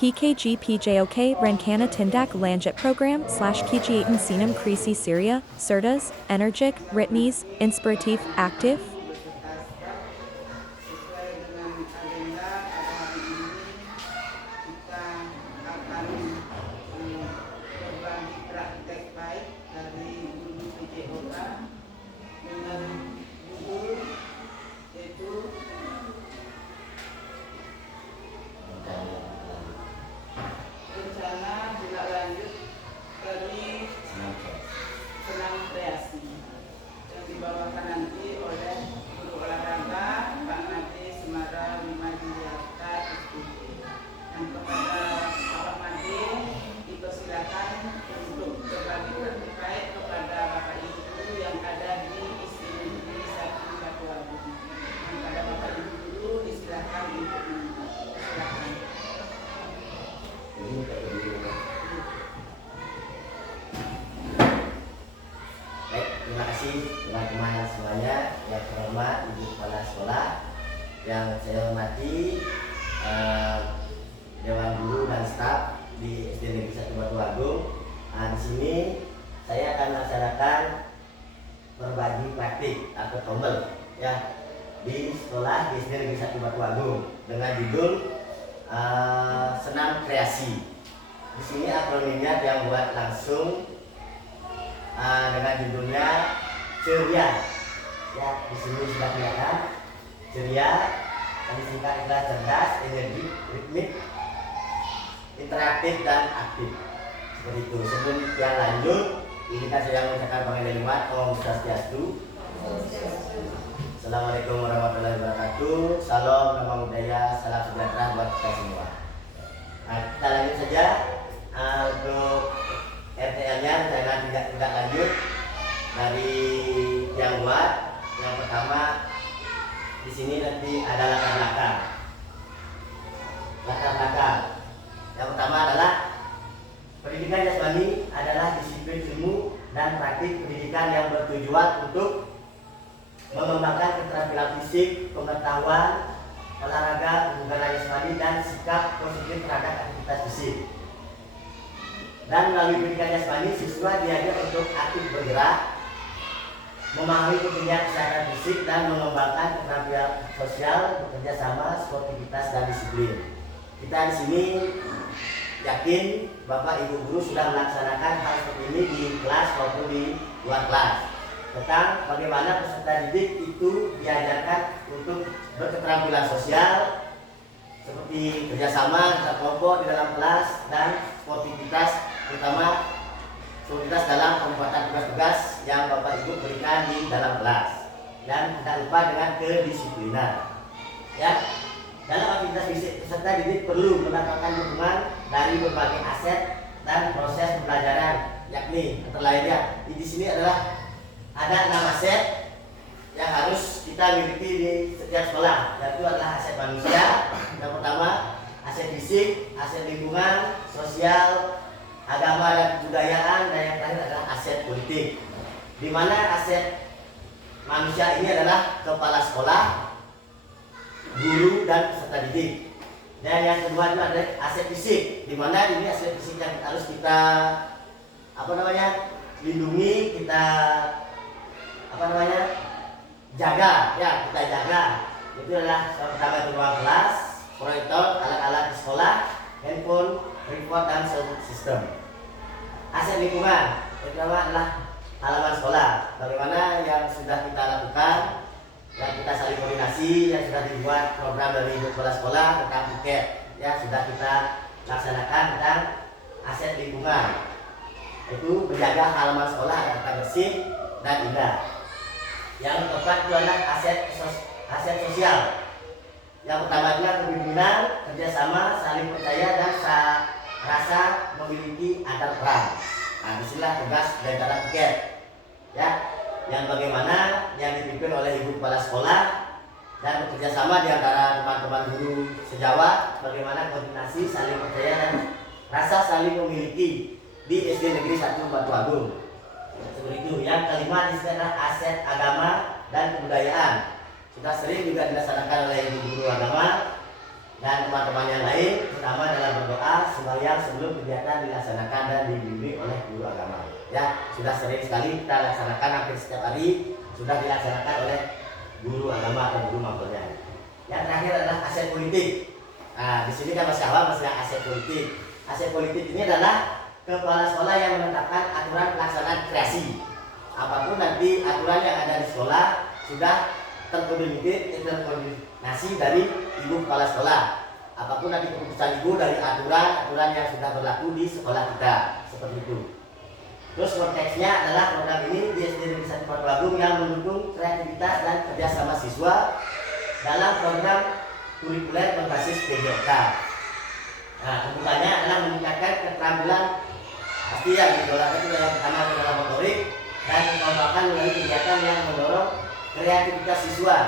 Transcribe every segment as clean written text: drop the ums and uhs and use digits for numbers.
PKG PJOK Renkana Tindak Lanjut Program / Kegiatan Sinam Krisi Syria, Cerdas, Energik, Ritmis, Inspiratif, Aktif. Terima kasih teman-teman semuanya yang terhormat Ibu Kepala Sekolah, yang saya hormati Dewan Guru dan staf di SD Negeri 1 Batu Agung. Di sini saya akan melaksanakan berbagi praktik atau tombel ya di sekolah di SD Negeri 1 Batu Agung dengan judul senam kreasi. Di sini akronimnya yang buat langsung dengan judulnya ceria. Ya, di sini sudah kelihatan ceria, yang disingkat adalah cerdas, energi, ritmik, interaktif dan aktif. Seperti itu. Sebelum yang lanjut, ini kan saya mengucapkan pengalaman Om Swastiastu. Assalamualaikum warahmatullahi wabarakatuh. Salam nama budaya, salam sejahtera buat kita semua. Kita lanjut saja untuk RTL-nya. Saya tidak lanjut dari yang buat. Yang pertama di sini nanti ada latar belakang. Yang pertama adalah pendidikan jasmani adalah disiplin ilmu dan praktik pendidikan yang bertujuan untuk mengembangkan keterampilan fisik, pengetahuan, olahraga, kebugaran jasmani dan sikap positif terhadap aktivitas fisik. Dan melalui pendidikan jasmani, siswa diajar untuk aktif bergerak, memahami kepentingan kesehatan fisik dan mengembangkan keterampilan sosial, bekerja sama, sportivitas dan disiplin. Kita di sini yakin Bapak Ibu guru sudah melaksanakan hal seperti ini di kelas maupun di luar kelas, tentang bagaimana peserta didik itu diajarkan untuk berketerampilan sosial seperti kerjasama antar kelompok di dalam kelas dan sportivitas, terutama sportivitas dalam pembuatan tugas-tugas yang Bapak Ibu berikan di dalam kelas, dan tidak lupa dengan kedisiplinan. Ya, dalam aktivitas fisik peserta didik perlu mendapatkan dukungan dari berbagai aset dan proses pembelajaran, yakni antara lainnya di sini adalah ada 6 aset yang harus kita miliki di setiap sekolah, yaitu adalah aset manusia. Yang pertama aset fisik, aset lingkungan, sosial, agama dan kebudayaan, dan yang terakhir adalah aset politik. Di mana aset manusia ini adalah kepala sekolah, guru dan peserta didik. Dan yang kedua itu adalah aset fisik, di mana ini aset fisik yang harus kita lindungi, kita jaga, ya kita jaga. Itu adalah yang pertama itu ruang kelas, proyektor, alat-alat di sekolah, handphone, report dan sound system. Aset lingkungan, yang pertama adalah halaman sekolah. Bagaimana yang sudah kita lakukan, yang kita saling koordinasi, yang sudah dibuat program dari kepala sekolah tentang buket, ya sudah kita laksanakan tentang aset lingkungan. Itu menjaga halaman sekolah agar tetap bersih dan indah. Yang keempat itu adalah aset sosial. Yang pertama adalah kepemimpinan, kerjasama, saling percaya dan rasa memiliki antar peran. Disinilah tugas dari dalam buket, ya, yang bagaimana yang dipimpin oleh ibu kepala sekolah dan bekerja sama di antara teman-teman guru sejawat, bagaimana koordinasi, saling percaya dan rasa saling memiliki di SD Negeri 1 Batu Agung. Seperti itu. Yang kelima di sini adalah aset agama dan kebudayaan. Sudah sering juga dilaksanakan oleh ibu guru agama, dan teman-teman yang lain, pertama adalah berdoa sembahyang sebelum kegiatan dilaksanakan dan dibimbing oleh guru agama. Ya, sudah sering sekali kita laksanakan, hampir setiap hari sudah dilaksanakan oleh guru agama atau guru mapelnya. Yang terakhir adalah aset politik. Nah, di sini kan masih awal masalah aset politik. Aset politik ini adalah kepala sekolah yang menetapkan aturan pelaksanaan kreasi. Apapun nanti aturan yang ada di sekolah sudah terkoordinasi dari ibu kepala sekolah. Apapun nanti keputusan ibu dari aturan yang sudah berlaku di sekolah kita, seperti itu. Terus konteksnya adalah program ini di SD Negeri 1 Pondok Agung yang mendukung kreativitas dan kerjasama siswa dalam program kurikuler berbasis PJOK. Nah, kebutuhannya adalah meningkatkan keterampilan pasti yang didorong itu yang pertama adalah motorik dan mengembangkan melalui kegiatan yang mendorong kreativitas siswa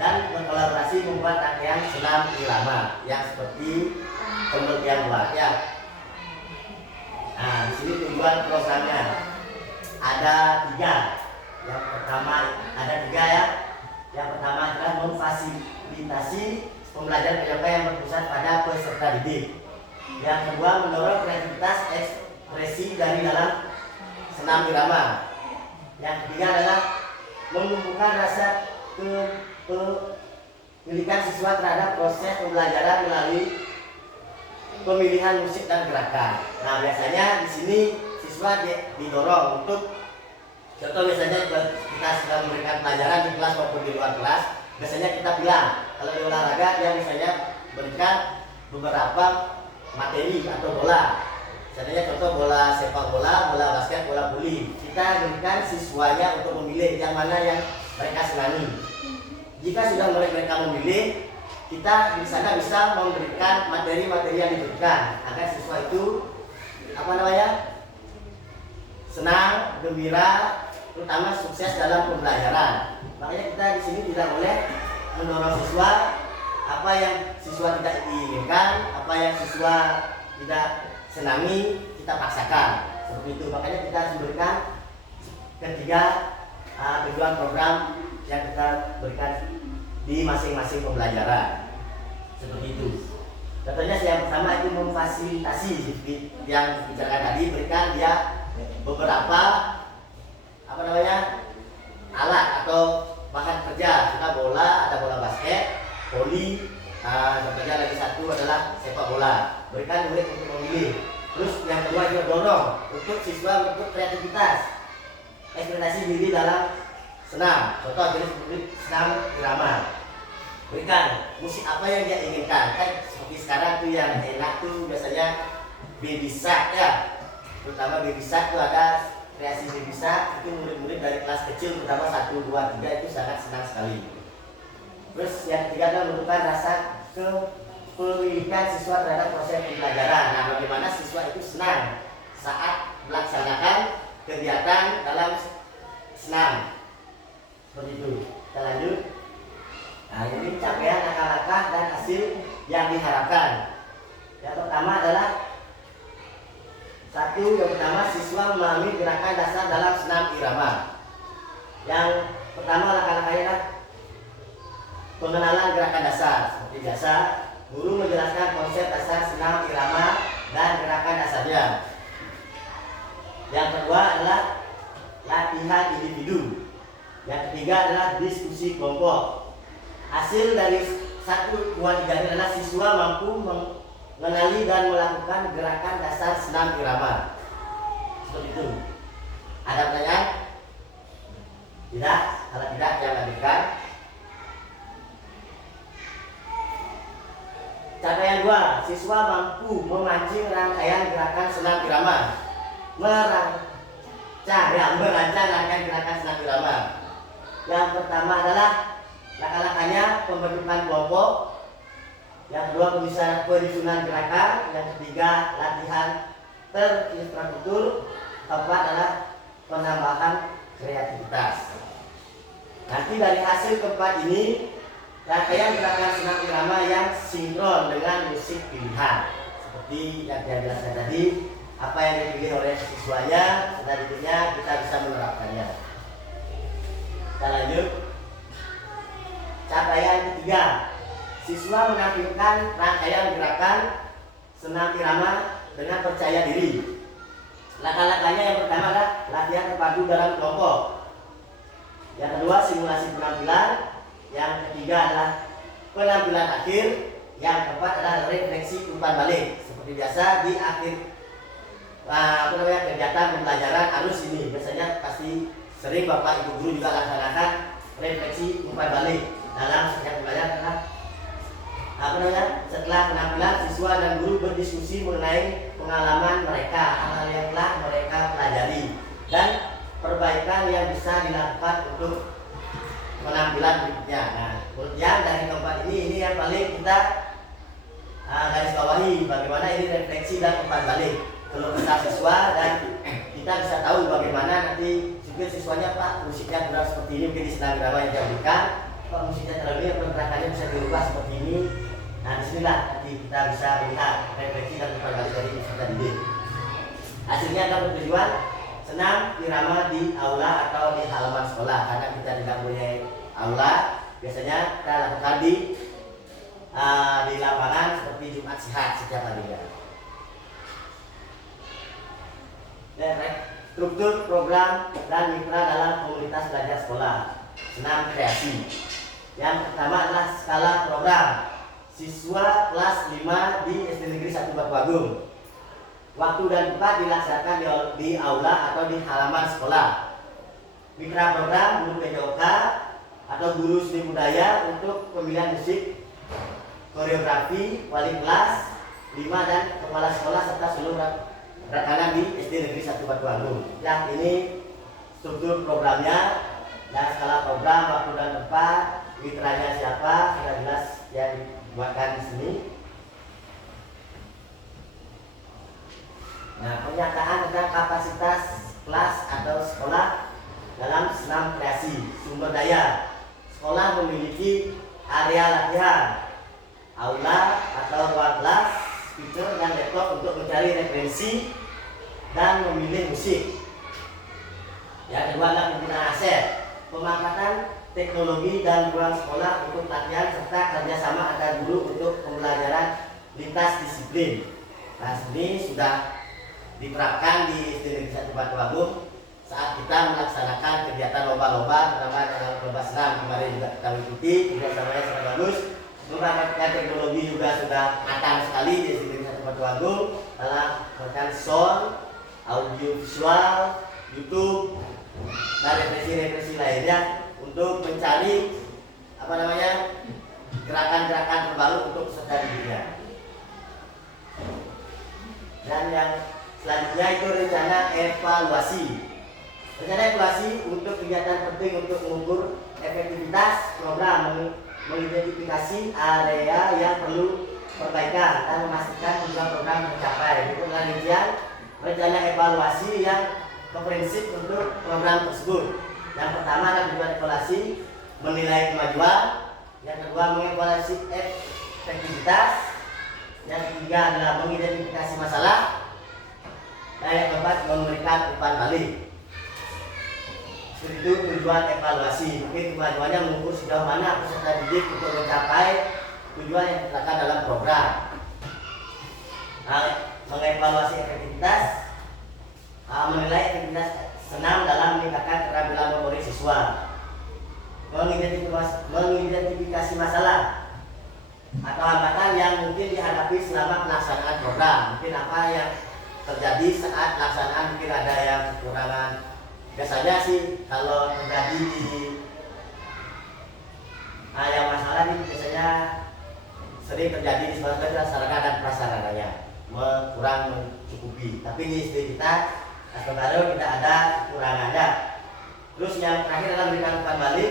dan berkolaborasi membuat rangkaian senam irama yang seperti pembelian buat ya. Nah, di sini tujuan programnya ada 3. Yang pertama ada 3 ya. Yang pertama adalah memfasilitasi pembelajaran PJOK yang berpusat pada peserta didik. Yang kedua mendorong kreativitas ekspresi dari dalam senam irama. Yang ketiga adalah menumbuhkan rasa kepemilikan siswa terhadap proses pembelajaran melalui pemilihan musik dan gerakan. Nah, biasanya di sini siswa didorong untuk contoh misalnya kita sedang memberikan pelajaran di kelas maupun di luar kelas, biasanya kita bilang kalau di olahraga dia misalnya berikan beberapa materi atau bola. Misalnya contoh bola sepak bola, bola basket, bola voli. Kita berikan siswanya untuk memilih yang mana yang mereka senangi. Jika sudah mereka memilih, kita di sana bisa memberikan materi-materi yang diberikan agar siswa itu senang, gembira, terutama sukses dalam pembelajaran. Makanya kita di sini tidak boleh mendorong siswa apa yang siswa tidak diinginkan, apa yang siswa tidak senangi kita paksakan. Seperti itu. Makanya kita harus memberikan ketiga tujuan program yang kita berikan di masing-masing pembelajaran. Seperti itu. Contohnya yang pertama itu memfasilitasi yang dibicarakan tadi, berikan dia beberapa alat atau bahan kerja. Kita bola, ada bola basket, voli, contohnya lagi satu adalah sepak bola. Berikan murid untuk memilih. Terus yang kedua juga dorong untuk siswa untuk kreativitas, ekspresi diri dalam senam. Contoh jenis senam irama. Berikan musik apa yang dia inginkan. Kan seperti sekarang tuh yang enak tuh biasanya baby shark ya. Terutama baby shark tuh ada kreasi baby shark, itu murid-murid dari kelas kecil terutama 1, 2, 3 itu sangat senang sekali. Terus yang ketiga adalah menunjukkan rasa kepemilikan siswa terhadap proses pembelajaran. Nah, bagaimana siswa itu senang saat melaksanakan kegiatan dalam senam. Seperti itu. Kita lanjut. Nah, ini capaian langkah-langkah dan hasil yang diharapkan. Yang pertama adalah siswa memahami gerakan dasar dalam senam irama. Yang pertama langkah-langkahnya adalah pengenalan gerakan dasar. Seperti biasa, guru menjelaskan konsep dasar senam irama dan gerakan dasarnya. Yang kedua adalah latihan individu. Yang ketiga adalah diskusi kelompok. Hasil dari 1, 2, 3 ini adalah siswa mampu mengenali dan melakukan gerakan dasar senam irama. Seperti itu. Ada pertanyaan? Tidak? Kalau tidak, jangan lanjutkan. Capaian 2, siswa mampu memancing rangkaian gerakan senam irama. Merancang rangkaian gerakan senam irama. Yang pertama adalah langkah-langkahnya pembentukan kelompok. Yang kedua penyusunan gerakan. Yang ketiga latihan terinstruktur. Keempat adalah penambahan kreativitas. Nanti dari hasil keempat ini rangkaian gerakan senam irama yang sinkron dengan musik pilihan. Seperti yang saya jelaskan tadi, apa yang dipilih oleh siswanya, selanjutnya kita bisa menerapkannya. Kita lanjut. Capaian ketiga, Siswa menampilkan rangkaian gerakan senam irama dengan percaya diri. Langkah-langkahnya yang pertama adalah latihan terpadu dalam kelompok. Yang kedua simulasi penampilan. Yang ketiga adalah penampilan akhir. Yang keempat adalah refleksi umpan balik. Seperti biasa di akhir kegiatan pembelajaran harus ini biasanya pasti sering bapak ibu guru juga laksanakan refleksi umpan balik dalam setiap pembelajaran. Setelah penampilan, siswa dan guru berdiskusi mengenai pengalaman mereka, hal-hal yang telah mereka pelajari, dan perbaikan yang bisa dilakukan untuk penampilan berikutnya. Nah, yang dari keempat ini yang paling kita garis bawahi, bagaimana ini refleksi dan umpan balik keluh kesah siswa, dan kita bisa tahu bagaimana nanti juga siswanya, Pak musiknya kurang seperti ini, mungkin di senam irama yang dijadikan, Pak musiknya terlalu ini, pergerakannya bisa dirubah seperti ini. Nah, disinilah nanti kita bisa melihat refleksi dan umpan balik dari peserta didik. Hasilnya adalah bertujuan senam irama di aula atau di halaman sekolah, karena kita tidak punya aula, biasanya kita lakukan di lapangan seperti Jumat Sihat setiap harinya. Struktur program dan mitra dalam komunitas belajar sekolah senam kreasi. Yang pertama adalah skala program. Siswa kelas 5 di SD Negeri 1 Batu Agung. Waktu dan tempat dilaksanakan di aula atau di halaman sekolah. Mitra program guru PJOK atau guru seni budaya untuk pemilihan musik, koreografi, wali kelas 5 dan kepala sekolah serta seluruh rekan di SD Negeri 1 Batu Agung. Ya, ini struktur programnya dan skala program, waktu dan tempat, mitranya siapa, sudah jelas yang dibuatkan di sini. Nah, pernyataan tentang kapasitas kelas atau sekolah dalam senam kreasi. Sumber daya. Sekolah memiliki area latihan, aula atau ruang kelas, speaker dan laptop untuk mencari referensi dan memilih musik. Yang kedua adalah penggunaan aset, pemanfaatan teknologi dan ruang sekolah untuk latihan serta kerjasama antar guru untuk pembelajaran lintas disiplin. Nah, ini sudah diterapkan di SD Negeri 1 Batu Agung saat kita melaksanakan kegiatan lomba-lomba, terutama dalam lomba senam kemarin juga kita mengikuti, kerjasamanya sangat bagus. Menggunakan teknologi juga sudah matang sekali di SD Negeri 1 Batu Agung dalam menggunakan sound, audio visual, YouTube, dan referensi-referensi lainnya untuk mencari gerakan-gerakan terbaru untuk peserta didiknya. Dan yang selanjutnya itu rencana evaluasi. Rencana evaluasi untuk kegiatan penting untuk mengukur efektivitas program, mengidentifikasi area yang perlu perbaikan dan memastikan tujuan program tercapai. Itu rincian rencana evaluasi yang komprehensif untuk program tersebut. Yang pertama adalah tujuan evaluasi menilai kemajuan, yang kedua mengevaluasi efektivitas, yang ketiga adalah mengidentifikasi masalah, dan yang keempat memberikan umpan balik. Itu tujuan evaluasi. Mungkin kemajuannya mengukur sejauh mana peserta didik untuk mencapai tujuan yang ditetapkan dalam program. Nah, mengevaluasi efektivitas, menilai efektivitas senam dalam meningkatkan keterampilan motorik siswa, mengidentifikasi masalah atau hambatan yang mungkin dihadapi selama pelaksanaan program. Mungkin apa yang terjadi saat pelaksanaan, mungkin ada yang kekurangan. Biasanya sih kalau terjadi yang masalah ini biasanya sering terjadi di sekolah sarana dan prasarananya kurang mencukupi. Tapi di SD kita baru tidak ada kekurangannya. Terus yang terakhir adalah memberikan umpan balik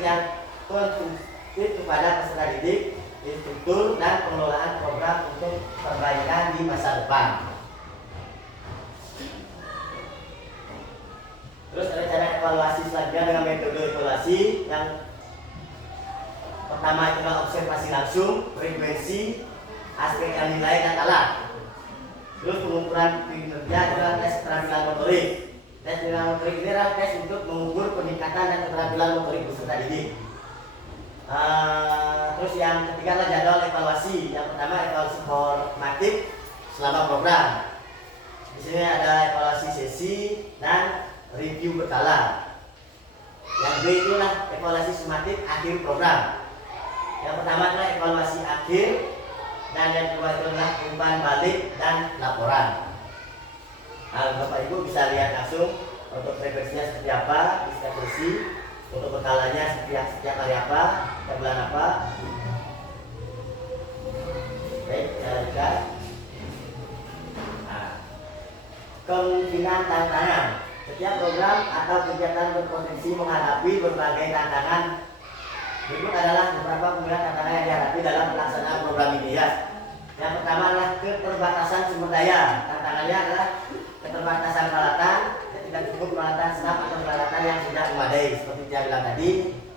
yang konstruktif kepada peserta didik, instruktur dan pengelolaan program untuk perbaikan di masa depan. Terus ada cara evaluasi selanjutnya dengan metode evaluasi yang pertama itu adalah observasi langsung, frekuensi, aspek yang nilai dan alat. Terus pengukuran kinerja adalah tes keterampilan motorik. Tes keterampilan motorik ini adalah tes untuk mengukur peningkatan dan keterampilan motorik peserta didik. Terus yang ketiga adalah jadwal evaluasi. Yang pertama evaluasi formatif selama program. Di sini ada evaluasi sesi dan review berkala. Yang B itulah evaluasi sumatif akhir program. Yang pertama adalah evaluasi akhir, dan yang kedua itu adalah umpan balik dan laporan. Nah, Bapak Ibu bisa lihat langsung untuk frekuensinya seperti apa, diskusi, untuk berkalanya setiap hari apa, setiap bulan apa. Baik, saya lihat. Nah, kemungkinan tantangan. Setiap program atau kegiatan berpotensi menghadapi berbagai tantangan. Berikut adalah beberapa kemungkinan tantangan yang dihadapi dalam pelaksanaan program ini ya. Yang pertama adalah keterbatasan sumber daya. Tantangannya adalah keterbatasan peralatan, tidak cukup peralatan senam atau peralatan yang sudah memadai. Seperti saya bilang tadi,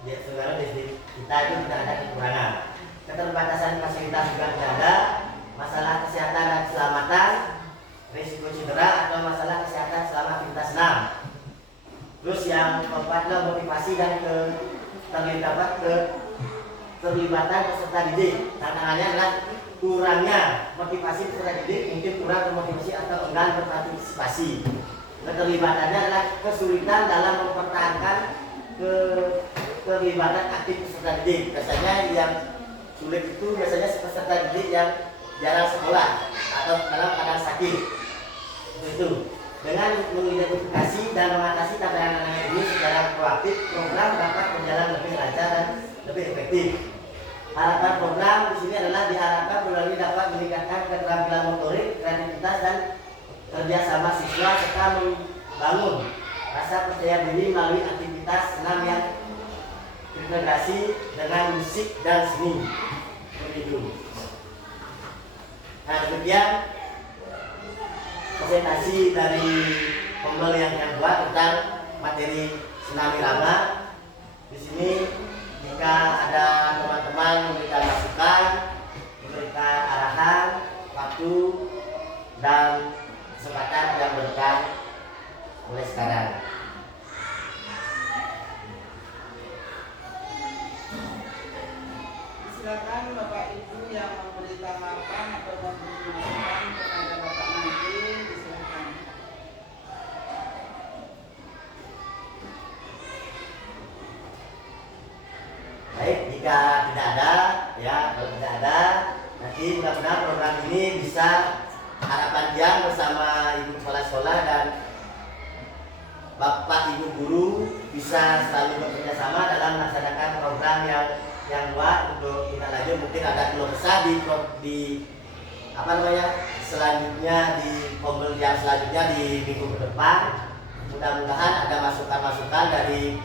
sebenarnya di kita itu tidak ada kekurangan. Keterbatasan fasilitas juga tidak ada. Masalah kesehatan dan keselamatan, risiko cedera atau masalah kesehatan selama aktivitas senam. Terus yang keempat adalah motivasi dan keterlibatan peserta didik. Tantangannya adalah kurangnya motivasi peserta didik, mungkin kurang termotivasi atau enggan berpartisipasi. Keterlibatannya adalah kesulitan dalam mempertahankan keterlibatan aktif peserta didik. Biasanya yang sulit itu biasanya peserta didik yang jarang sekolah atau dalam keadaan sakit. Itu dengan mengidentifikasi dan mengatasi tantangan ini secara proaktif, program dapat berjalan lebih lancar dan lebih efektif. Harapan program di sini adalah diharapkan program ini dapat meningkatkan keterampilan motorik, kreativitas dan kerjasama siswa serta membangun rasa percaya diri melalui aktivitas senam yang terintegrasi dengan musik dan seni. Begitu. Nah, demikian presentasi dari pembel yang buat tentang materi senam irama. Di sini jika ada teman-teman memberikan masukan, memberikan arahan, waktu dan kesempatan yang berkah mulai sekarang. Silakan Bapak Ibu yang memberi tanggapan atau memberi masukan kepada Bapak Nanti, disilakan. Baik, jika tidak ada, ya kalau tidak ada, nanti mudah-mudahan program ini bisa harapan Tiang bersama Ibu Kepala Sekolah dan Bapak Ibu Guru bisa selalu bekerja sama dalam melaksanakan program yang buat untuk kita lanjut. Mungkin ada keluh kesah di selanjutnya di pembelian selanjutnya di minggu ke depan. Mudah-mudahan ada masukan-masukan dari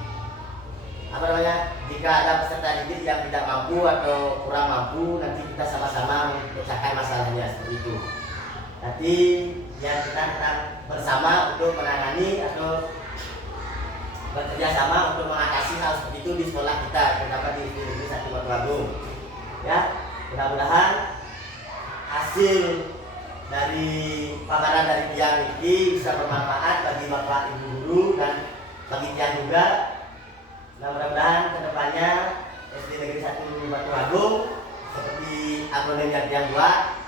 jika ada peserta didik yang tidak mampu atau kurang mampu, nanti kita sama-sama memecahkan masalahnya seperti itu. Nanti yang kita akan bersama untuk menangani atau bekerja sama untuk mengatasi hal seperti itu di sekolah kita, terutama di Negeri 1 Batu Agung. Ya, mudah-mudahan hasil dari paparan dari Tiang ini bisa bermanfaat bagi Bapak Ibu Guru dan bagi Tiang juga. Nah, mudah-mudahan kedepannya SD Negeri 1 Batu Agung seperti akronim yang Tiang buat,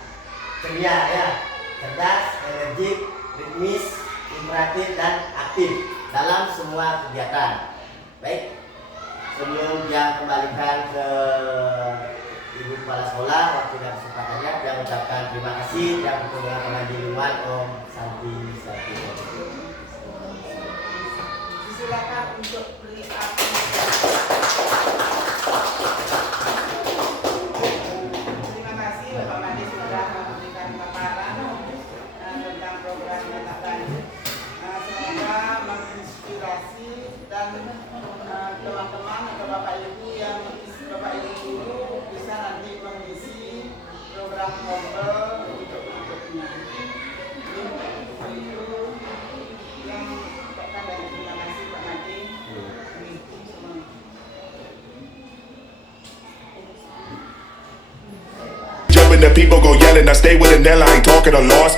ceria ya, cerdas, energik, ritmis, imperatif dan aktif dalam semua kegiatan. Baik, sebelum dia kembalikan ke Ibu Kepala Sekolah waktu dan kesempatannya, dia mengucapkan terima kasih dan dengan pengajian Om Santi Sati. Silakan untuk beri Terima kasih Bapak Mandi sudah memberikan paparan tentang program tindak lanjut. Semoga menginspirasi dan teman-teman atau Bapak Ibu Guru bisa nanti mengisi program kompel untuk berikutnya. Itu yang Bapak dan terima kasih Pak Madi. Jumping, the people go yelling. I stay with the Nella, I ain't talking a loss.